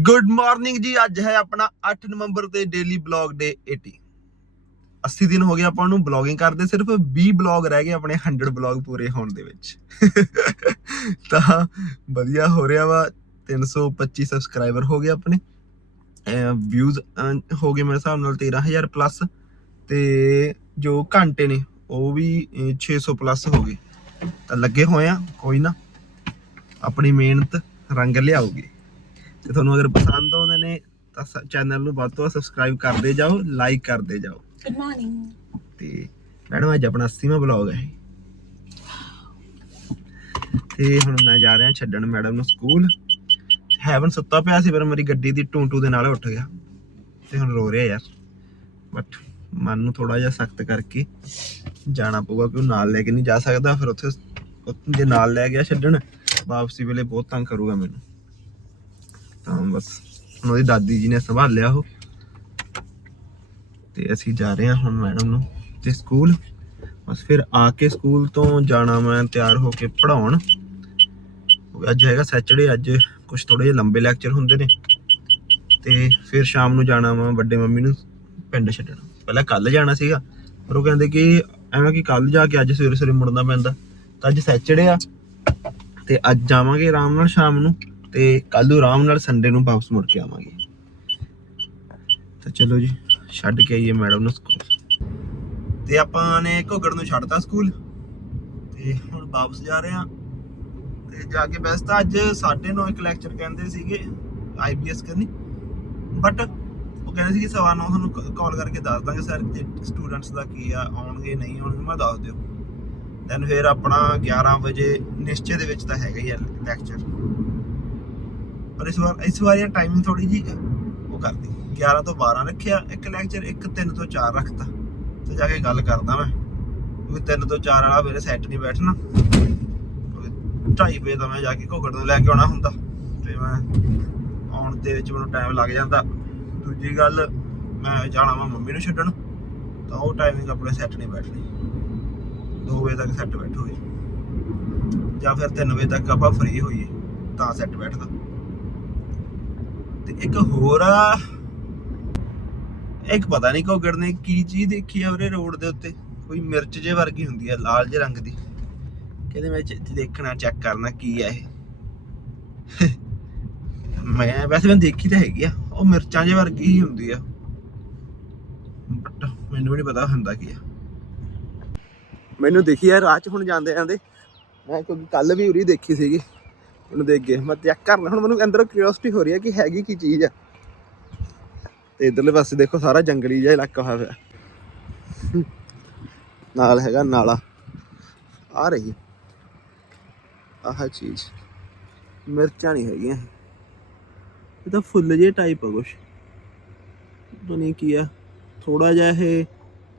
Good morning ਜੀ ਅੱਜ ਹੈ ਆਪਣਾ 8 ਨਵੰਬਰ ਤੇ ਡੇਲੀ ਬਲੌਗ ਡੇ 80 80 ਦਿਨ ਹੋ ਗਏ ਆਪਾਂ ਨੂੰ ਬਲੌਗਿੰਗ ਕਰਦੇ ਸਿਰਫ 20 ਬਲੌਗ ਰਹਿ ਗਏ ਆਪਣੇ 100 ਬਲੌਗ ਪੂਰੇ ਹੋਣ ਦੇ ਵਿੱਚ। ਤਾਂ ਵਧੀਆ ਹੋ ਰਿਹਾ ਵਾ 325 ਸਬਸਕ੍ਰਾਈਬਰ ਹੋ ਗਏ ਆਪਣੇ। ਵਿਊਜ਼ ਹੋ ਗਏ ਮੇਰੇ ਹਿਸਾਬ ਨਾਲ 13000 ਪਲੱਸ ਤੇ ਜੋ ਘੰਟੇ ਨੇ ਉਹ ਵੀ ਅਹ, 600 ਪਲੱਸ ਹੋ ਗਏ। ਤਾਂ ਲੱਗੇ ਹੋਏ ਆ ਕੋਈ ਨਾ। ਆਪਣੀ ਮਿਹਨਤ ਰੰਗ ਲਿਆਉਗੀ ਤੇ ਤੁਹਾਨੂੰ ਅਗਰ ਪਸੰਦ ਆਉਂਦੇ ਨੇ ਤਾਂ ਚੈਨਲ ਨੂੰ ਵੱਧ ਤੋਂ ਸਬਸਕ੍ਰਾਈਬ ਕਰਦੇ ਜਾਓ ਲਾਈਕ ਕਰਦੇ ਜਾਓ। ਗੁੱਡ ਮਾਰਨਿੰਗ ਤੇ ਮੈਡਮ ਅੱਜ ਆਪਣਾ 80ਵਾਂ ਬਲੌਗ ਹੈ। ਤੇ ਹੁਣ ਮੈਂ ਜਾ ਰਿਹਾ ਛੱਡਣ ਮੈਡਮ ਨੂੰ ਸਕੂਲ ਹੈਵਨ ਸੁੱਤਾ ਪਿਆ ਸੀ ਪਰ ਮੇਰੀ ਗੱਡੀ ਦੀ ਟੂੰ-ਟੂ ਦੇ ਨਾਲ ਉੱਠ ਗਿਆ। ਤੇ ਹੁਣ ਰੋ ਰਿਹਾ ਯਾਰ। ਬਟ ਮਨ ਨੂੰ ਥੋੜਾ ਜਿਹਾ ਸਖਤ ਕਰਕੇ ਜਾਣਾ ਪਊਗਾ ਕਿ ਉਹ ਨਾਲ ਲੈ ਕੇ ਨਹੀਂ ਜਾ ਸਕਦਾ। ਫਿਰ ਉੱਥੇ ਉੱਥੇ ਜੇ ਨਾਲ ਲੈ ਗਿਆ ਛੱਡਣ ਵਾਪਸੀ ਵੇਲੇ ਬਹੁਤ ਤੰਗ ਕਰੂਗਾ ਮੈਨੂੰ। ਤਾਂ ਬਸ ਹੁਣ ਉਹਦੀ ਦਾਦੀ ਜੀ ਨੇ ਸੰਭਾਲਿਆ ਉਹ। ਤੇ ਅਸੀਂ ਜਾ ਰਹੇ ਹਾਂ ਹੁਣ ਮੈਡਮ ਨੂੰ ਤੇ ਸਕੂਲ। ਬਸ ਫਿਰ ਆ ਕੇ ਸਕੂਲ ਤੋਂ ਜਾਣਾ ਮੈਂ ਤਿਆਰ ਹੋ ਕੇ ਪੜਾਉਣ ਅੱਜ ਹੈਗਾ ਸੈਚਰਡੇ, ਅੱਜ ਕੁਝ ਥੋੜੇ ਜਿਹੇ ਲੰਬੇ ਲੈਕਚਰ ਹੁੰਦੇ ਨੇ। ਤੇ ਫਿਰ ਸ਼ਾਮ ਨੂੰ ਜਾਣਾ ਮੈਂ ਵੱਡੇ ਮੰਮੀ ਨੂੰ ਪਿੰਡ ਛੱਡਣਾ। ਪਹਿਲਾਂ ਕੱਲ ਜਾਣਾ ਸੀਗਾ, ਪਰ ਉਹ ਕਹਿੰਦੇ ਕਿ ਐਵੇਂ ਕਿ ਕੱਲ ਜਾ ਕੇ ਅੱਜ ਸਵੇਰੇ ਸਵੇਰੇ ਮੁੜਨਾ ਪੈਂਦਾ। ਤਾਂ ਅੱਜ ਸੈਚਰਡੇ ਆ, ਤੇ ਅੱਜ ਜਾਵਾਂਗੇ ਆਰਾਮ ਨਾਲ ਸ਼ਾਮ ਨੂੰ। ਤੇ ਕੱਲ ਨੂੰ ਆਰਾਮ ਨਾਲ ਸੰਡੇ ਨੂੰ ਵਾਪਸ ਮੁੜ ਕੇ ਆਵਾਂਗੇ। ਤਾਂ ਚਲੋ ਜੀ, ਛੱਡ ਕੇ ਆਈਏ ਮੈਡਮ ਨੂੰ ਸਕੂਲ। ਤੇ ਆਪਾਂ ਨੇ ਘੁੱਗੜ ਨੂੰ ਛੱਡਤਾ ਸਕੂਲ। ਤੇ ਹੁਣ ਵਾਪਸ ਜਾ ਰਹੇ ਆ ਤੇ ਜਾ ਕੇ ਬੈਸ ਤਾਂ ਅੱਜ 9:30 ਇੱਕ ਲੈਕਚਰ ਕਹਿੰਦੇ ਸੀਗੇ ਆਈਬੀਐਸ ਕਰਨੀ। ਬਟ ਉਹ ਕਹਿੰਦੇ ਸੀ ਕਿ ਸਵਾ ਨੌ ਤੁਹਾਨੂੰ ਕਾਲ ਕਰਕੇ ਦੱਸ ਦਾਂਗੇ ਸਰ ਸਟੂਡੈਂਟਸ ਦਾ ਕੀ ਆ, ਆਉਣਗੇ, ਨਹੀਂ ਆਉਣਗੇ, ਮੈਂ ਦੱਸ ਦਿਓ। ਦੈਨ ਫਿਰ ਆਪਣਾ 11 ਵਜੇ ਨਿਸ਼ਚੇ ਦੇ ਵਿੱਚ ਤਾਂ ਹੈਗਾ ਹੀ ਆ ਲੈਕਚਰ ਪਰ ਇਸ ਵਾਰ ਇਸ ਵਾਰ ਇਹ ਟਾਈਮਿੰਗ ਥੋੜੀ ਜੀ ਉਹ ਕਰਦੀ। 11 ਤੋਂ 12 ਰੱਖਿਆ, ਇੱਕ ਲੈਕਚਰ ਇੱਕ 3 ਤੋਂ 4 ਰੱਖਤਾ। ਤੇ ਜਾ ਕੇ ਗੱਲ ਕਰਦਾ ਮੈਂ, ਕਿਉਂਕਿ 3 ਤੋਂ 4 ਵਾਲਾ ਮੇਰੇ ਸੈੱਟ ਨਹੀਂ ਬੈਠਣਾ। ਢਾਈ ਵਜੇ ਤਾਂ ਮੈਂ ਜਾ ਕੇ ਘੋਗੜ ਨੂੰ ਲੈ ਕੇ ਆਉਣਾ ਹੁੰਦਾ। ਤੇ ਮੈਂ ਆਉਣ ਦੇ ਵਿੱਚ ਮੈਨੂੰ ਟਾਈਮ ਲੱਗ ਜਾਂਦਾ। ਦੂਜੀ ਗੱਲ, ਮੈਂ ਜਾਣਾ ਵਾ ਮੰਮੀ ਨੂੰ ਛੱਡਣ। ਤਾਂ ਉਹ ਟਾਈਮਿੰਗ ਆਪਣੇ ਸੈੱਟ ਨਹੀਂ ਬੈਠਣੀ। 2 ਵਜੇ ਤੱਕ ਸੈੱਟ ਬੈਠੋਗੇ ਜਾਂ। ਫਿਰ 3 ਵਜੇ ਤੱਕ ਆਪਾਂ ਫ੍ਰੀ ਹੋਈਏ, ਤਾਂ ਸੈੱਟ ਬੈਠਦਾ। ਤੇ ਇੱਕ ਹੋਰ ਆ। ਇੱਕ ਪਤਾ ਨਹੀਂ ਘੋਗੜ ਨੇ ਕੀ ਚੀਜ਼ ਦੇਖੀ ਆ ਉਹਦੇ ਰੋਡ ਦੇ ਉੱਤੇ। ਕੋਈ ਮਿਰਚ ਜੇ ਵਰਗੀ ਹੁੰਦੀ ਆ, ਲਾਲ ਜੇ ਰੰਗ ਦੀ। ਕਹਿੰਦੇ ਮੈਂ ਦੇਖਣਾ ਚੈੱਕ ਕਰਨਾ ਕੀ ਆ ਇਹ। ਮੈਂ ਵੈਸੇ ਮੈਂ ਦੇਖੀ ਤਾਂ ਹੈਗੀ ਆ, ਉਹ ਮਿਰਚਾਂ ਜੇ ਵਰਗੀ ਹੀ ਹੁੰਦੀ ਆ। ਬਟ ਮੈਨੂੰ ਨਹੀਂ ਪਤਾ ਹੁੰਦਾ ਕੀ ਆ। ਮੈਨੂੰ ਦੇਖੀ ਆ, ਰਾਹ ਚ ਹੁਣ ਜਾਂਦੇ ਜਾਂਦੇ। ਮੈਂ ਕਿਉਂਕਿ ਕੱਲ ਵੀ ਉਰੀ ਦੇਖੀ ਸੀਗੀ। ਉਹਨੂੰ ਦੇਖ ਕੇ, ਮੈਂ ਚੈੱਕ ਕਰਨਾ ਹੁਣ ਮੈਨੂੰ ਅੰਦਰੋਂ ਕਿਉਰਿਓਸਿਟੀ ਹੋ ਰਹੀ ਹੈ ਕਿ ਹੈਗੀ ਕੀ ਚੀਜ਼ ਆ। ਤੇ ਇਧਰਲੇ ਪਾਸੇ ਦੇਖੋ, ਸਾਰਾ ਜੰਗਲੀ ਜਿਹਾ ਇਲਾਕਾ ਹੋਇਆ ਪਿਆ। ਨਾਲ ਹੈਗਾ ਨਾਲਾ। ਆ ਰਹੀ ਆਹ ਚੀਜ਼। ਮਿਰਚਾਂ ਨਹੀਂ ਹੈਗੀਆਂ। ਇਹ। ਤਾਂ ਫੁੱਲ ਜੇ ਟਾਈਪ ਆ ਕੁਛ। ਪਤਾ ਨਹੀਂ ਕੀ ਆ। ਥੋੜਾ ਜਿਹਾ ਇਹ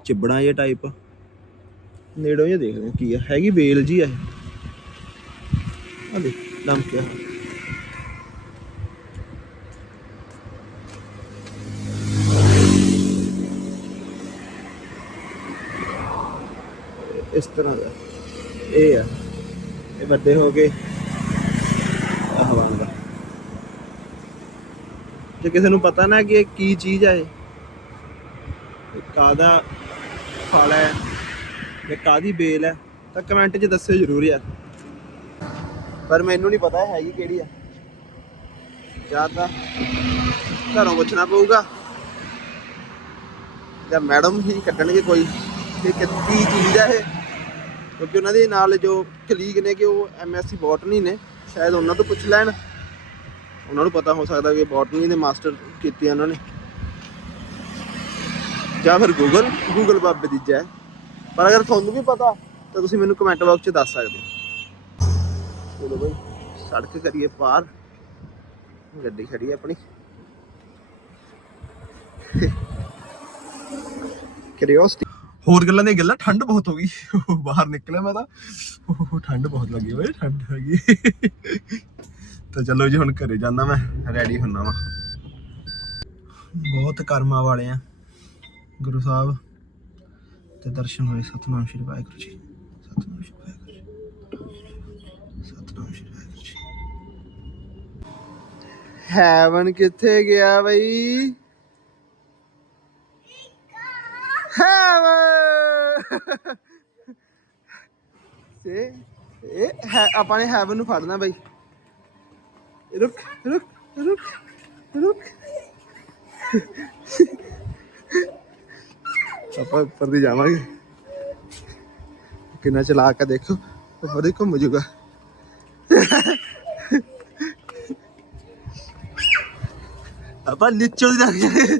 ਚਿਬੜਾ ਜਿਹਾ ਟਾਈਪ ਨੇੜੋਂ ਜਿਹਾ ਦੇਖਦੇ ਹਾਂ ਕੀ ਆ। ਹੈਗੀ ਵੇਲ ਜੀ ਆ ਇਹ। ਆ ਦੇ ਦਮ ਕਿਆ ਇਸ ਤਰ੍ਹਾਂ ਦਾ ਇਹ ਆ ਇਹ ਵੱਡੇ ਹੋ ਗਏ ਆਹਵਾਨ ਦਾ ਜੇ ਕਿਸੇ ਨੂੰ ਪਤਾ ਨਾ ਕਿ ਇਹ ਕੀ ਚੀਜ਼ ਹੈ ਇਹ ਇਹ ਕਾਦਾ ਫਲ ਹੈ ਜਾਂ ਕਾਦੀ ਬੇਲ ਹੈ ਤਾਂ ਕਮੈਂਟ 'ਚ ਦੱਸਿਓ ਜ਼ਰੂਰ ਯਾਰ ਪਰ ਮੈਨੂੰ ਨਹੀਂ ਪਤਾ ਹੈਗੀ ਕਿਹੜੀ ਆ। ਜਾਂ ਤਾਂ ਘਰੋਂ ਪੁੱਛਣਾ ਪਊਗਾ। ਜਾਂ ਮੈਡਮ ਹੀ ਕੱਢਣਗੇ ਕੋਈ ਕਿ ਕਿ- ਚੀਜ਼ ਆ ਇਹ। ਕਿਉਂਕਿ ਉਹਨਾਂ ਦੇ ਨਾਲ ਜੋ ਕਲੀਗ ਨੇ ਕਿ ਉਹ ਐਮਐਸਸੀ ਬੋਟਨੀ ਨੇ, ਸ਼ਾਇਦ ਉਹਨਾਂ ਤੋਂ ਪੁੱਛ ਲੈਣ। ਉਹਨਾਂ ਨੂੰ ਪਤਾ ਹੋ ਸਕਦਾ ਕਿ ਬੋਟਨੀ ਦੇ ਮਾਸਟਰ ਕੀਤੀ ਉਹਨਾਂ ਨੇ। ਜਾਂ ਫਿਰ ਗੂਗਲ ਗੂਗਲ ਬਾਬੇ ਦੀ ਜੈ। ਪਰ ਅਗਰ ਤੁਹਾਨੂੰ ਵੀ ਪਤਾ, ਤਾਂ ਤੁਸੀਂ ਮੈਨੂੰ ਕਮੈਂਟ ਬਾਕਸ 'ਚ ਦੱਸ ਸਕਦੇ ਹੋ। ਚਲੋ ਬਈ ਸੜਕ ਕਰੀਏ ਪਾਰ। ਗੱਡੀ ਖੜੀ ਆਪਣੀ। ਕਿਉਰਿਓਸਿਟੀ ਹੋਰ ਗੱਲਾਂ ਦੀਆਂ ਗੱਲਾਂ ਠੰਡ ਬਹੁਤ ਹੋ ਗਈ। ਬਾਹਰ ਨਿਕਲਿਆ ਮੈਂ ਤਾਂ। ਓਹ, ਠੰਡ ਬਹੁਤ ਲੱਗੀ ਓਏ ਠੰਡ ਹੈਗੀ। ਤਾਂ ਚਲੋ ਜੀ ਹੁਣ ਘਰੇ ਜਾਂਦਾ ਮੈਂ ਰੈਡੀ ਹੁੰਨਾ ਵਾ। ਬਹੁਤ ਕਰਮਾਂ ਵਾਲੇ ਆ। ਗੁਰੂ ਸਾਹਿਬ ਤੇ ਦਰਸ਼ਨ ਹੋਏ ਸਤਨਾਮ ਸ਼੍ਰੀ ਵਾਹਿਗੁਰੂ ਜੀ। ਹੈਵਨ ਕਿੱਥੇ ਗਿਆ ਬਈ? ਹੈਵਨ! ਸੇ ਇਹ ਹੈ, ਆਪਾਂ ਨੇ ਹੈਵਨ ਨੂੰ ਫੜਨਾ ਬਈ। ਰੁਕ ਰੁਕ ਰੁਕ ਰੁਕ। ਆਪਾਂ ਉੱਪਰ ਦੀ ਜਾਵਾਂਗੇ। ਕਿੰਨਾ ਚਲਾ ਕੇ ਦੇਖੋ। ਉੱਪਰ ਦੀ ਘੁੰਮ ਜੂਗਾ ਆਪਾਂ ਨੀਚੋਂ ਦੀ ਲੱਗ ਜਾਏ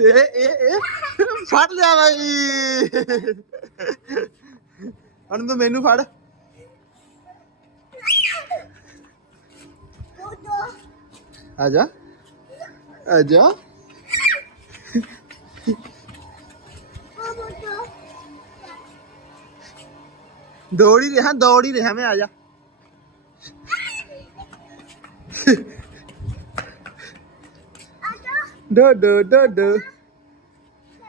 ਏ ਏ ਏ ਫੜ ਲਿਆ ਬਾਈ ਹੁਣ ਤੂੰ ਮੈਨੂੰ ਫੜ ਆ ਜਾ ਆ ਜਾ ਦੌੜ ਹੀ ਰਿਹਾ, ਦੌੜ ਹੀ ਰਿਹਾ, ਮੈਂ ਆ ਜਾ।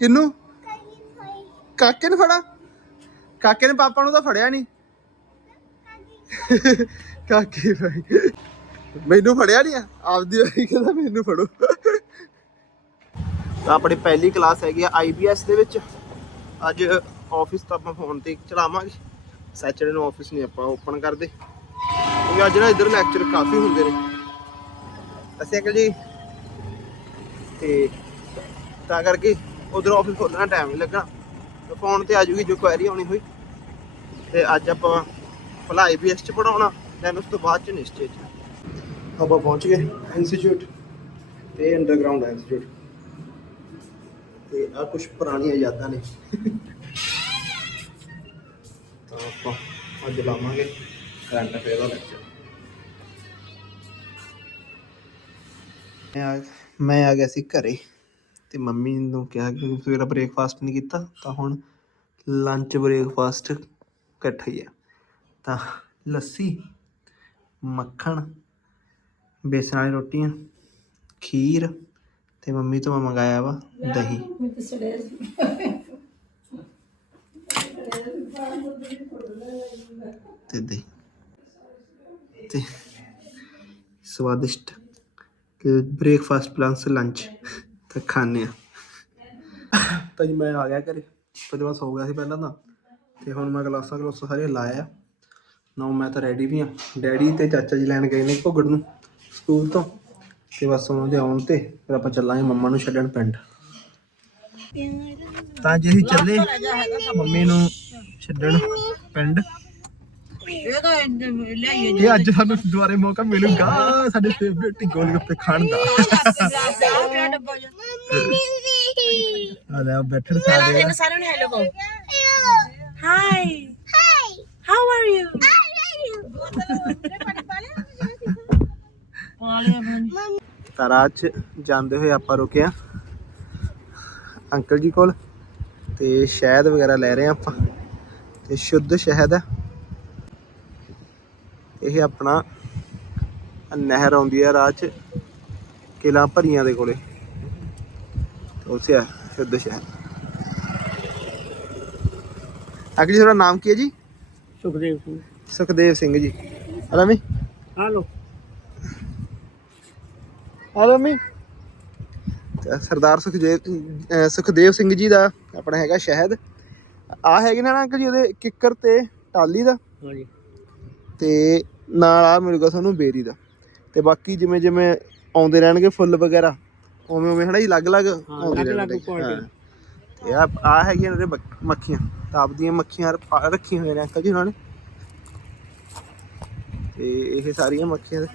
ਕਿਨੂੰ? ਕਾਕੇ ਨੂੰ ਫੜਾ। ਕਾਕੇ ਨੇ ਪਾਪਾ ਨੂੰ ਤਾਂ ਫੜਿਆ ਨਹੀਂ ਕਾਕੇ ਭਾਈ ਮੈਨੂੰ ਫੜਿਆ ਨਹੀਂ ਆਪਦੀ ਵਾਰੀ ਕਹਿੰਦਾ ਮੈਨੂੰ ਫੜੋ। ਤਾਂ ਆਪਣੀ ਪਹਿਲੀ ਕਲਾਸ ਹੈਗੀ ਆ ਆਈਬੀਐਸ ਦੇ ਵਿੱਚ। ਅੱਜ ਆਫਿਸ ਤਾਂ ਆਪਾਂ ਫੋਨ ਤੇ ਚਲਾਵਾਂਗੇ ਸੈਚਰਡੇ ਨੂੰ ਆਫਿਸ ਨਹੀਂ ਆਪਾਂ ਓਪਨ ਕਰਦੇ। ਕਿਉਂਕਿ ਅੱਜ ਨਾ ਇੱਧਰ ਲੈਕਚਰ ਕਾਫੀ ਹੁੰਦੇ ਨੇ। ਅਸੀਂ ਅੰਕਲ ਜੀ, ਤੇ ਤਾਂ ਕਰਕੇ ਉਧਰ ਆਫਿਸ ਖੋਲਣਾ ਟਾਈਮ ਨਹੀਂ ਲੱਗਣਾ। ਤੇ ਫੋਨ ਤੇ ਆ ਜੂਗੀ ਜੋ ਕੁਐਰੀ ਆਉਣੀ ਹੋਈ। ਤੇ ਅੱਜ ਆਪਾਂ ਭਲਾ ਆਈਬੀਐਸ ਚ ਪੜਾਉਣਾ ਦੈਨ ਉਸ ਤੋਂ ਬਾਅਦ ਚ ਨਿਸ਼ਚੇ ਚ। ਆਪਾਂ ਪਹੁੰਚ ਗਏ ਇੰਸਟੀਚਿਊਟ ਤੇ ਅੰਡਰਗਰਾਉਂਡ ਇੰਸਟੀਚਿਊਟ ਤੇ ਆ ਕੁਝ ਪੁਰਾਣੀਆਂ ਯਾਦਾਂ ਨੇ। ਅੱਜ ਲਾਵਾਂਗੇ ਕਰੰਟ ਅਫੇਅਰ ਦਾ ਲੈਕਚਰ ਮੈਂ ਆ ਮੈਂ ਆ ਗਿਆ ਸੀ ਘਰੇ ਤੇ ਮੰਮੀ ਨੂੰ ਕਿਹਾ ਕਿ ਸਵੇਰਾ ਬ੍ਰੇਕਫਾਸਟ ਨਹੀਂ ਕੀਤਾ ਤਾਂ ਹੁਣ ਲੰਚ ਬ੍ਰੇਕਫਾਸਟ ਇਕੱਠਾ ਹੀ ਆ। ਤਾਂ ਲੱਸੀ ਮੱਖਣ ਬੇਸਣ ਵਾਲੀ ਰੋਟੀਆਂ ਖੀਰ ਤੇ ਮੰਮੀ ਤੋਂ ਮੈਂ ਮੰਗਾਇਆ ਵਾ ਦਹੀਂ। ਤੇ ਦਹੀਂ। ਤੇ ਸਵਾਦਿਸ਼ਟ ਕਿ ਬ੍ਰੇਕਫਾਸਟ ਪਲੱਸ ਲੰਚ ਖਾਣੇ ਆ। ਤਾਂ ਜੀ ਮੈਂ ਆ ਗਿਆ ਘਰੇ। ਪਹਿਲਾਂ ਸੌ ਗਿਆ ਸੀ ਪਹਿਲਾਂ ਤਾਂ। ਤੇ ਹੁਣ ਮੈਂ ਗਲਾਸਾਂ ਗਲਾਸਾਂ ਸਾਰੇ ਲਾਇਆ। ਨਾ ਮੈਂ ਤਾਂ ਰੈਡੀ ਵੀ ਆ। ਡੈਡੀ ਤੇ ਚਾਚਾ ਜੀ ਲੈਣ ਗਏ ਨੇ ਭੁਗੜ ਨੂੰ ਸਕੂਲ ਤੋਂ। ਤੇ ਬਸ ਉਹਨਾਂ ਦੇ ਆਉਣ ਤੇ ਫਿਰ ਆਪਾਂ ਚੱਲਾਂਗੇ ਮੰਮਾ ਨੂੰ ਛੱਡਣ ਪਿੰਡ। ਤਾਂ ਜੇ ਅਸੀਂ ਚੱਲੇ। ਮੰਮੀ ਨੂੰ ਛੱਡਣ ਪਿੰਡ। ਇਹ ਤਾਂ ਲਿਆਈਏ ਇਹ ਅੱਜ ਸਾਨੂੰ ਦੁਬਾਰੇ ਮੌਕਾ ਮਿਲੂਗਾ। ਸਾਡੇ ਫੇਵਰੇਟ ਗੋਲ ਗੱਪੇ ਖਾਣ ਦਾ। ਆ ਲੈ ਬੈਠਣ ਸਾਰੇ। ਸਾਰਿਆਂ ਨੂੰ ਹੈਲੋ ਕਹੋ। ਹਾਈ ਹਾਊ ਆਰ ਯੂ ਪਾਲਿਆ ਬਣ। ਤਾਂ ਰਾਹ 'ਚ ਜਾਂਦੇ ਹੋਏ ਆਪਾਂ ਰੁਕੇ ਆ ਅੰਕਲ ਜੀ ਕੋਲ। ਤੇ ਸ਼ਹਿਦ ਵਗੈਰਾ ਲੈ ਰਹੇ ਆਪਾਂ। ਤੇ ਸ਼ੁੱਧ ਸ਼ਹਿਦ ਹੈ। ਇਹ ਆਪਣਾ ਨਹਿਰ ਆਉਂਦੀ ਹੈ ਰਾਹ 'ਚ ਕਿਲਾ ਭਰੀਆਂ ਦੇ ਕੋਲੇ। ਉਸੇ ਆ ਸ਼ੁੱਧ ਸ਼ਹਿਦ ਅੰਕਲ ਜੀ ਤੁਹਾਡਾ ਨਾਮ ਕੀ ਹੈ ਜੀ? ਸੁਖਦੇਵ ਸਿੰਘ। ਸੁਖਦੇਵ ਸਿੰਘ ਜੀ। ਰਮੀ ਹਾਲੋ ਹਲੋ ਮੀ। ਸਰਦਾਰ ਸੁਖਦੇਵ ਸੁਖਦੇਵ ਸਿੰਘ ਜੀ ਦਾ ਆਪਣਾ ਹੈਗਾ ਸ਼ਹਿਦ। ਆ ਹੈਗੇ ਨੇ ਨਾ ਅੰਕਲ ਜੀ ਉਹਦੇ ਕਿੱਕਰ ਤੇ ਟਾਲੀ ਦਾ। ਹਾਂਜੀ। ਤੇ ਨਾਲ ਆ ਮਿਲੂਗਾ ਤੁਹਾਨੂੰ ਬੇਰੀ ਦਾ। ਤੇ ਬਾਕੀ ਜਿਵੇਂ ਜਿਵੇਂ ਆਉਂਦੇ ਰਹਿਣਗੇ ਫੁੱਲ ਵਗੈਰਾ ਉਵੇਂ ਉਵੇਂ ਹਨਾ ਜੀ ਅਲੱਗ-ਅਲੱਗ ਆਉਂਦੇ ਰਹਿਣਗੇ। ਤੇ ਆ ਆ ਹੈਗੀਆਂ ਨੇ ਮੱਖੀਆਂ ਤਾਪ ਦੀਆਂ ਮੱਖੀਆਂ ਰੱਖੀਆਂ ਹੋਈਆਂ ਨੇ ਅੰਕਲ ਜੀ ਉਹਨਾਂ ਨੇ। ਤੇ ਇਹ ਸਾਰੀਆਂ ਮੱਖੀਆਂ ਦੇ।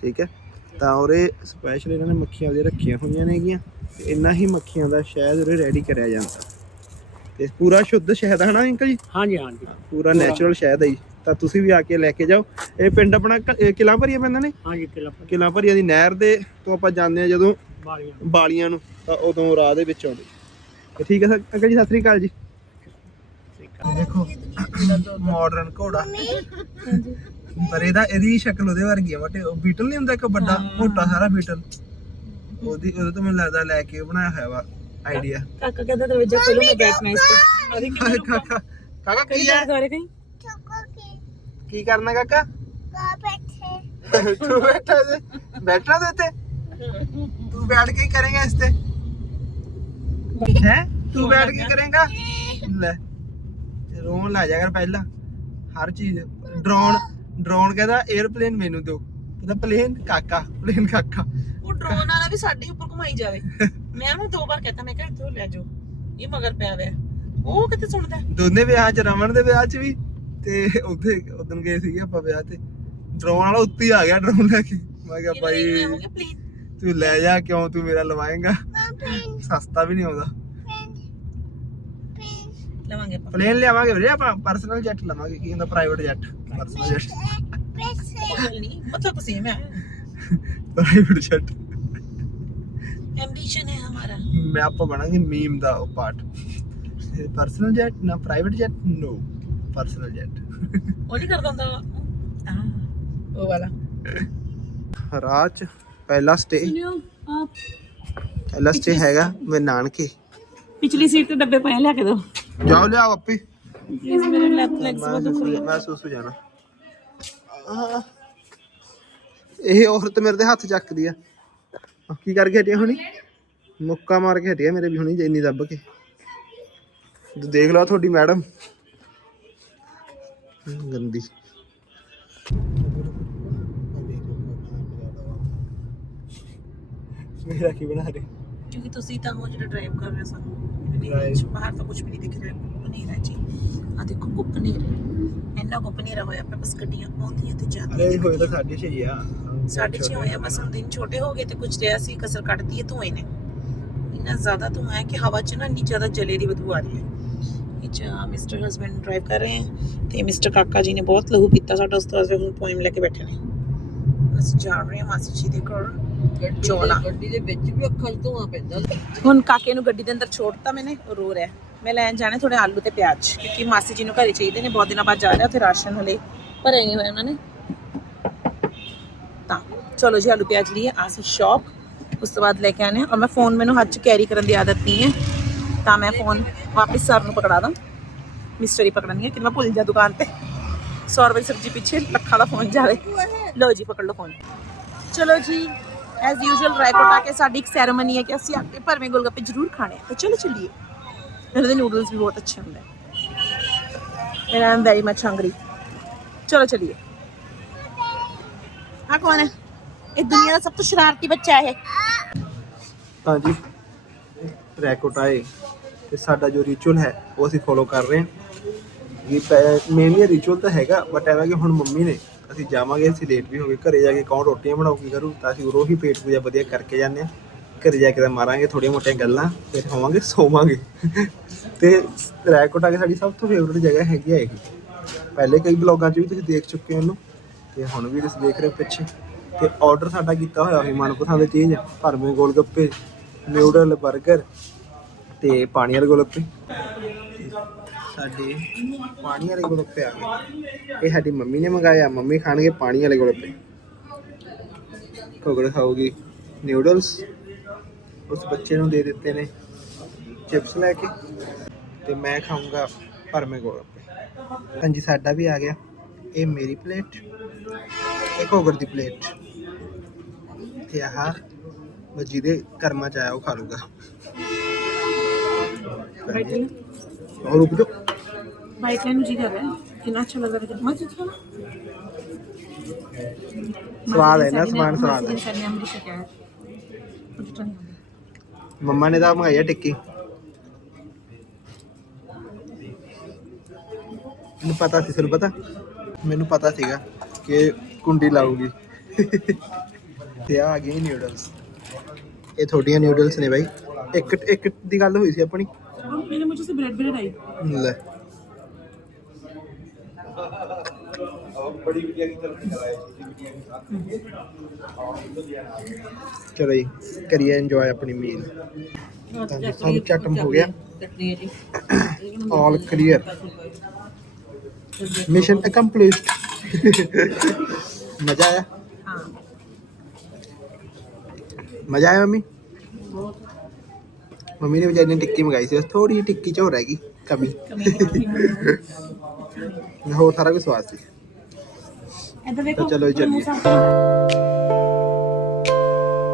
ਠੀਕ ਹੈ। ਤਾਂ ਉਰੇ ਸਪੈਸ਼ਲ ਇਹਨਾਂ ਨੇ ਮੱਖੀਆਂ ਉਹਦੇ ਰੱਖੀਆਂ ਹੋਈਆਂ ਨੇਗੀਆਂ। ਤੇ ਇੰਨਾ ਹੀ ਮੱਖੀਆਂ ਦਾ ਸ਼ਹਿਦ ਉਰੇ ਰੈਡੀ ਕਰਿਆ ਜਾਂਦਾ। ਤੇ ਪੂਰਾ ਸ਼ੁੱਧ ਸ਼ਹਿਦ ਹੈ ਨਾ ਅੰਕਲ ਜੀ? ਹਾਂਜੀ ਹਾਂਜੀ। ਪੂਰਾ ਨੈਚੁਰਲ ਸ਼ਹਿਦ ਹੈ ਜੀ। ਤਾਂ ਤੁਸੀਂ ਵੀ ਆ ਕੇ ਲੈ ਕੇ ਜਾਓ। ਇਹ ਪਿੰਡ ਆਪਣਾ ਕ- ਇਹ ਕਿਲ੍ਹਾ ਭਰੀਆ ਪੈਂਦਾ ਨੇ? ਹਾਂਜੀ ਕਿਲਾ ਕਿਲ੍ਹਾ ਭਰੀਆ ਦੀ ਨਹਿਰ ਦੇ ਤੋਂ ਆਪਾਂ ਜਾਂਦੇ ਆ ਜਦੋਂ ਬਾਲੀਆਂ ਬਾਲੀਆਂ ਨੂੰ ਤਾਂ ਉਦੋਂ ਰਾਹ ਦੇ ਵਿੱਚ ਆਉਂਦੇ। ਤੇ ਠੀਕ ਹੈ ਸਰ ਅੰਕਲ ਜੀ ਸਤਿ ਸ੍ਰੀ ਅਕਾਲ ਜੀ। ਦੇਖੋ ਮਾਡਰਨ ਘੋੜਾ। ਪਰ ਇਹਦਾ ਇਹਦੀ ਸ਼ਕਲ ਉਹਦੇ ਵਰਗੀ ਆ ਉਹ ਬੀਟਲ ਨਹੀਂ ਹੁੰਦਾ ਇੱਕ ਵੱਡਾ ਮੋਟਾ ਸਾਰਾ ਬੀਟਲ ਉਹਦੀ ਉਹਦੇ ਤੋਂ ਮੈਨੂੰ ਲੱਗਦਾ ਲੈ ਕੇ ਬਣਾਇਆ ਹੋਇਆ ਵਾ। ਆਈਡੀਆ ਕਾਕਾ ਕਹਿੰਦਾ ਦਰਵਾਜ਼ਾ ਖੋਲੋ ਮੈਂ ਬੈਠਣਾ ਇਸ ਤੇ ਅਰੇ ਕਾਕਾ ਕਾਕਾ ਕਈ ਕੀ ਹੈ ਗਾਰੇ ਕਹੀਂ ਕੀ ਕਰਨਾ ਕਾਕਾ? ਤੂੰ ਬੈਠਾ ਦੇ ਬੈਠਾ ਦੇ ਤੇ ਤੂੰ ਬੈਠ ਕੇ ਹੀ ਕਰੇਗਾ ਇਸ ਤੇ। ਹੈ? ਤੂੰ ਬੈਠ ਕੇ ਕਰੇਗਾ? ਲੈ ਰੋਣ ਲਾ ਜਾ ਕਰ ਪਹਿਲਾਂ। ਹਰ ਚੀਜ਼ ਡਰੋਨ ਡਰੋਨ ਕਹਿੰਦਾ 에어ਪਲੇਨ ਮੈਨੂੰ ਦਿਓ। ਕਹਿੰਦਾ ਪਲੇਨ ਕਾਕਾ ਪਲੇਨ ਕਾਕਾ। ਉਹ ਡਰੋਨ ਵਾਲਾ ਵੀ ਸਾਡੇ ਉੱਪਰ ਘੁਮਾਈ ਜਾਵੇ। ਮੈਂ ਉਹਨੂੰ ਦੋ ਵਾਰ ਕਹਤਾ ਮੈਂ ਕਿਹਾ ਇੱਥੋਂ ਲੈ ਜਾਓ ਇਹ ਮਗਰ ਪਿਆ ਹੋਇਆ ਉਹ ਕਿੱਥੇ ਸੁਣਦਾ? ਹੈ? ਦੋਨੇ ਵਿਆਹ ਚ ਰਮਨ ਦੇ ਵਿਆਹ ਚ ਵੀ ਤੇ ਉੱਥੇ ਉਦੋਂ ਗਏ ਸੀਗੇ ਆਪਾਂ ਵਿਆਹ ਤੇ। ਡਰਾਉਣ ਵਾਲਾ ਉੱਤੇ ਹੀ ਆ ਗਿਆ ਡਰਾਉਣ ਲੈ ਕੇ। ਮੈਂ ਕਿਹਾ ਇਹਨੂੰ ਭਾਈ ਇਹ ਹੋ ਗਿਆ ਪਲੀਜ਼ ਤੂੰ ਲੈ ਜਾ ਕਿਉਂ ਤੂੰ ਮੇਰਾ ਲਵਾਏਂਗਾ? ਸਸਤਾ ਵੀ ਨਹੀਂ ਆਉਂਦਾ। ਲਵਾਂਗੇ ਆਪਾਂ। ਪਲੇਨ ਲਿਆਵਾਂਗੇ ਵੀਰੇ ਆਪਾਂ ਪਰਸਨਲ ਜੈਟ ਲਵਾਂਗੇ ਕੀ ਹੁੰਦਾ ਪ੍ਰਾਈਵੇਟ ਜੈਟ ਪਰਸਨਲ ਜੈਟ ਕੋਈ ਗੱਲ ਨਹੀਂ ਮਤਲਬ ਤੁਸੀਂ ਮੈਂ। ਪ੍ਰਾਈਵੇਟ ਜੈਟ ਐਂਬੀਸ਼ਨ ਹੈ। ਮੈਂ ਆਪਾਂ ਬਣਾਂਗੇ ਮੀਮ ਦਾ ਉਹ ਪਾਰਟ ਪਰਸਨਲ ਜੈਟ ਨਾ private jet no personal jet ਉਹ ਨਹੀਂ ਕਰਦਾ ਉਹ ਵਾਲਾ। ਰਾਜ ਪਹਿਲਾ ਸਟੇ ਪਹਿਲਾ ਸਟੇ ਹੈਗਾ ਮੇਰੇ ਨਾਨਕੇ। ਪਿਛਲੀ ਸੀਟ ਤੇ ਡੱਬੇ ਪਏ ਲਿਆ ਕੇ ਦੋ। ਜਾਓ ਲਿਆ ਆਪੇ। ਇਸ ਮੇਰੇ ਲੈਫਟ ਲੈਗ ਬਹੁਤ ਦੁਖ। ਮੈਂ ਸੁਸੂ ਜਾਣਾ। ਇਹ ਔਰਤ ਮੇਰੇ ਦੇ ਹੱਥ ਚੱਕਦੀ ਆ। ਕੀ ਕਰ ਗਿਆ ਟੇ ਹੁਣੀ? ਮੁੱਕਾ ਮਾਰ ਕੇ ਹਟਿਆ ਮੇਰੇ ਵੀ ਹੁਣੀ ਜੈਨੀ ਦੱਬ ਕੇ। ਦੇਖ ਲਓ ਤੁਹਾਡੀ ਮੈਡਮ। ਗੰਦੀ। ਮੇਰਾ ਕੀ ਬਣਾ ਰਹੇ? ਕਿਉਂਕਿ ਤੁਸੀਂ ਤਾਂ ਹੋ ਜਿਹੜਾ ਡਰਾਈਵ ਕਰ ਰਹੇ ਸਾਨੂੰ ਬਾਹਰ ਤਾਂ ਕੁਝ ਵੀ ਨਹੀਂ ਦਿਖ ਰਿਹਾ ਪਨੀਰ ਹੈ ਜੀ। ਆ ਦੇਖੋ ਕੋ ਪਨੀਰ ਇੰਨਾ ਕੋ ਪਨੀਰ ਹੋਇਆ ਪਿਆ ਬਸ ਗੱਡੀਆਂ ਆਉਂਦੀਆਂ ਤੇ ਜਾਂਦੀਆਂ ਇਹ ਹੋਇਆ ਤਾਂ ਸਾਡੇ 6 ਆ। ਸਾਡੇ 6 ਹੋਇਆ ਬਸ ਦਿਨ ਛੋਟੇ ਹੋ ਗਏ ਤੇ ਕੁਝ ਰਿਆ ਸੀ ਕਸਰ ਕੱਢਦੀ ਹੈ ਧੂਏ ਨੇ। ਇੰਨਾ ਜ਼ਿਆਦਾ ਧੂਆ ਹੈ ਕਿ ਹਵਾ 'ਚ ਨਾ ਇੰਨੀ ਜ਼ਿਆਦਾ ਜਲੇ ਦੀ ਬਦਬੂ ਆ ਰਹੀ ਹੈ। ਇਹ 'ਚ ਮਿਸਟਰ ਹਸਬੰਡ ਡਰਾਈਵ ਕਰ ਰਹੇ ਹਨ ਤੇ ਮਿਸਟਰ ਕਾਕਾ ਜੀ ਨੇ ਬਹੁਤ ਲਹੂ ਪੀਤਾ ਸਾਡਾ ਉਸ ਤੋਂ ਬਾਅਦ ਹੁਣ ਪੋਇਮ ਲੈ ਕੇ ਬੈਠੇ ਨੇ। ਅਸੀਂ ਜਾ ਰਹੇ ਹਾਂ ਮਾਸੀ ਜੀ ਦੇ ਕੋਲ ਚੋਲਾ। ਗੱਡੀ ਦੇ ਵਿੱਚ ਵੀ ਅੱਖਾਂ ਧੂਆਂ ਪੈਂਦਾ। ਹੁਣ ਕਾਕੇ ਨੂੰ ਗੱਡੀ ਦੇ ਅੰਦਰ ਛੋੜਤਾ ਮੈਨੇ ਉਹ ਰੋ ਰਿਹਾ ਮੈਂ ਲੈਣ ਜਾਣੇ ਥੋੜੇ ਆਲੂ ਤੇ ਪਿਆਜ਼ ਕਿਉਂਕਿ ਮਾਸੀ ਜੀ ਨੂੰ ਘਰੇ ਚਾਹੀਦੇ ਨੇ ਬਹੁਤ ਦਿਨਾਂ ਬਾਅਦ ਜਾ ਰਿਹਾ ਉੱਥੇ ਰਾਸ਼ਨ ਹਲੇ। ਭਰੇ ਨਹੀਂ ਹੋਏ ਉਹਨਾਂ ਨੇ। ਤਾਂ ਚਲੋ ਜੀ ਆਲੂ ਪਿਆਜ਼ ਲਈਏ ਆ ਸੀ ਸ਼ੌਪ ਉਸ ਤੋਂ ਬਾਅਦ ਲੈ ਕੇ ਆਨੇ ਔਰ ਮੈਂ ਫੋਨ ਮੈਨੂੰ ਹੱਥ 'ਚ ਕੈਰੀ ਕਰਨ ਦੀ ਆਦਤ ਨਹੀਂ ਹੈ। ਤਾਂ ਮੈਂ ਫੋਨ ਵਾਪਸ ਸਰ ਨੂੰ ਪਕੜਾ ਦਾਂ। ਮਿਸਟਰੀ ਪਕੜਨੀ ਹੈ ਕਿ ਮੈਂ ਭੁੱਲ ਜਾ ਦੁਕਾਨ ਤੇ। 100 ਰੁਪਏ ਸਬਜ਼ੀ ਪਿੱਛੇ ਲੱਖਾਂ ਦਾ ਫੋਨ ਜਾਵੇ ਲਓ ਜੀ, ਪਕੜ ਲਓ ਫੋਨ ਚਲੋ ਜੀ ਐਜ਼ ਯੂਜੂਅਲ ਰਾਏਕੋਟ ਕੇ ਸਾਡੀ ਇੱਕ ਸੈਰੇਮਨੀ ਹੈ ਕਿ ਅਸੀਂ ਆ ਕੇ ਭਰਵੇਂ ਗੋਲਗੱਪੇ ਜ਼ਰੂਰ ਖਾਣੇ ਆ। ਤਾਂ ਚਲੋ ਚੱਲੀਏ। ਇਹਨਾਂ ਦੇ ਨੂਡਲਸ ਵੀ ਬਹੁਤ ਅੱਛੇ ਹੁੰਦੇ and I very much hungry ਚਲੋ ਚੱਲੀਏ। ਆ ਕੌਣ ਹੈ? ਇਹ ਦੁਨੀਆ ਦਾ ਸਭ ਤੋਂ ਸ਼ਰਾਰਤੀ ਬੱਚਾ ਹੈ। ਤਾਂ ਜੀ ਰੈਕੋਟ ਆਏ ਤੇ ਸਾਡਾ ਜੋ ਰਿਚੁਅਲ ਹੈ, ਉਹ ਅਸੀਂ ਫੋਲੋ ਕਰ ਰਹੇ ਹਾਂ। ਇਹ ਮੇਨਲੀ ਰਿਚੁਅਲ ਤਾਂ ਹੈਗਾ ਬਟ ਐਵੇਂ ਕਿ ਹੁਣ ਮੰਮੀ ਨੇ ਅਸੀਂ ਜਾਵਾਂਗੇ, ਅਸੀਂ ਲੇਟ ਵੀ ਹੋ ਗਏ, ਘਰੇ ਜਾ ਕੇ ਕੌਣ ਰੋਟੀਆਂ ਬਣਾਉਗੀ ਕਰੂ, ਤਾਂ ਅਸੀਂ ਉਰੋਂ ਹੀ ਪੇਟ ਪੂਜਾ ਵਧੀਆ ਕਰਕੇ ਜਾਂਦੇ ਹਾਂ। ਘਰੇ ਜਾ ਕੇ ਤਾਂ ਮਾਰਾਂਗੇ ਥੋੜੀਆਂ ਮੋਟੀਆਂ ਗੱਲਾਂ, ਫਿਰ ਹੋਵਾਂਗੇ, ਸੋਵਾਂਗੇ। ਤੇ ਰੈਕੋਟ ਆ ਕੇ ਸਾਡੀ ਸਭ ਤੋਂ ਫੇਵਰਟ ਜਗ੍ਹਾ ਹੈਗੀ ਆ ਇਹ। ਪਹਿਲੇ ਕਈ ਬਲੌਗਾਂ 'ਚ ਵੀ ਤੁਸੀਂ ਦੇਖ ਚੁੱਕੇ ਹੋ ਇਹਨੂੰ, ਤੇ ਹੁਣ ਵੀ ਤੁਸੀਂ ਦੇਖ ਰਹੇ ਹੋ ਪਿੱਛੇ। ਤੇ ਆਰਡਰ ਸਾਡਾ ਕੀਤਾ ਹੋਇਆ ਸੀ ਮਨਪਸੰਦ ਚੀਜ਼, ਭਰਵੇਂ ਗੋਲ ਗੱਪੇ ਨਿਊਡਲ 버ਗਰ ਤੇ ਪਾਣੀ ਵਾਲੇ ਗੋਲਗੱਪੇ। ਸਾਡੇ ਪਾਣੀ ਵਾਲੇ ਗੋਲਗੱਪੇ ਆ ਗਏ। ਇਹ ਸਾਡੀ ਮੰਮੀ ਨੇ ਮੰਗਾਇਆ ਮੰਮੀ ਖਾਣਗੇ ਪਾਣੀ ਵਾਲੇ ਗੋਲਗੱਪੇ। ਕੋਗੜ ਖਾਊਗੀ। ਨਿਊਡਲਸ ਉਸ ਬੱਚੇ ਨੂੰ ਦੇ ਦਿੱਤੇ ਨੇ। ਚਿਪਸ ਲੈ ਕੇ। ਤੇ ਮੈਂ ਖਾਊਂਗਾ ਭਰਵੇਂ ਗੋਲਗੱਪੇ। ਹਾਂਜੀ, ਸਾਡਾ ਵੀ ਆ ਗਿਆ। ਇਹ ਮੇਰੀ ਪਲੇਟ। ਇਹ ਕੋਗੜ ਦੀ ਪਲੇਟ। ਤੇ ਆਹ ਉਹ ਜਿਹਦੇ ਕਰਮਾਂ ਚ ਆਇਆ ਉਹ ਖਾ ਲੂਗਾ और रुक जाओ बाइक लेने जी कर रहा है कितना अच्छा लग रहा है मस्त अच्छा ना स्वाद है ना समान स्वाद है सर ने हमारी शिकायत कुछ तो नहीं होगा ਮੰਮਾ ਨੇ ਤਾਂ ਮੰਗਾਈ ਆ ਟਿੱਕੀ ਮੈਨੂੰ ਪਤਾ ਸੀ ਤੁਹਾਨੂੰ ਪਤਾ ਮੈਨੂੰ ਪਤਾ ਸੀਗਾ ਕਿ ਕੁੰਡੀ ਲਾਊਗੀ ਤੇ ਆ ਗਏ ਨਿਊਡਲਸ ਇਹ ਤੁਹਾਡੀਆਂ ਨਿਊਡਲਸ ਨੇ ਬਾਈ ਇੱਕ ਇੱਕ ਦੀ ਗੱਲ ਹੋਈ ਸੀ ਆਪਣੀ और मैंने मुझे से ब्रेड ब्रेड आई ਲੈ ਚਲੋ ਜੀ ਕਰੀਏ ਇੰਜੋਏ ਆਪਣੀ ਮੀਲ ਸਭ ਚਟਮ ਹੋ ਗਿਆ ਚਟਨੀ ਜੀ ਆਲ ਕਲੀਅਰ ਮਿਸ਼ਨ ਅਕੰਪਲਿਸ਼ਡ ਮਜ਼ਾ ਆਇਆ ਹਾਂ ਮਜ਼ਾ ਆਇਆ ਮੰਮੀ ਮੰਮੀ ਨੇ ਵਿਚਾਰੀ ਨੇ ਟਿੱਕੀ ਮੰਗਾਈ ਸੀ ਬਸ ਥੋੜੀ ਜਿਹੀ ਟਿੱਕੀ ਚ ਹੋ ਰਹਿ ਗਈ ਕਮੀ ਕਮੀ ਹੋਰ ਸਾਰਾ ਕੁਝ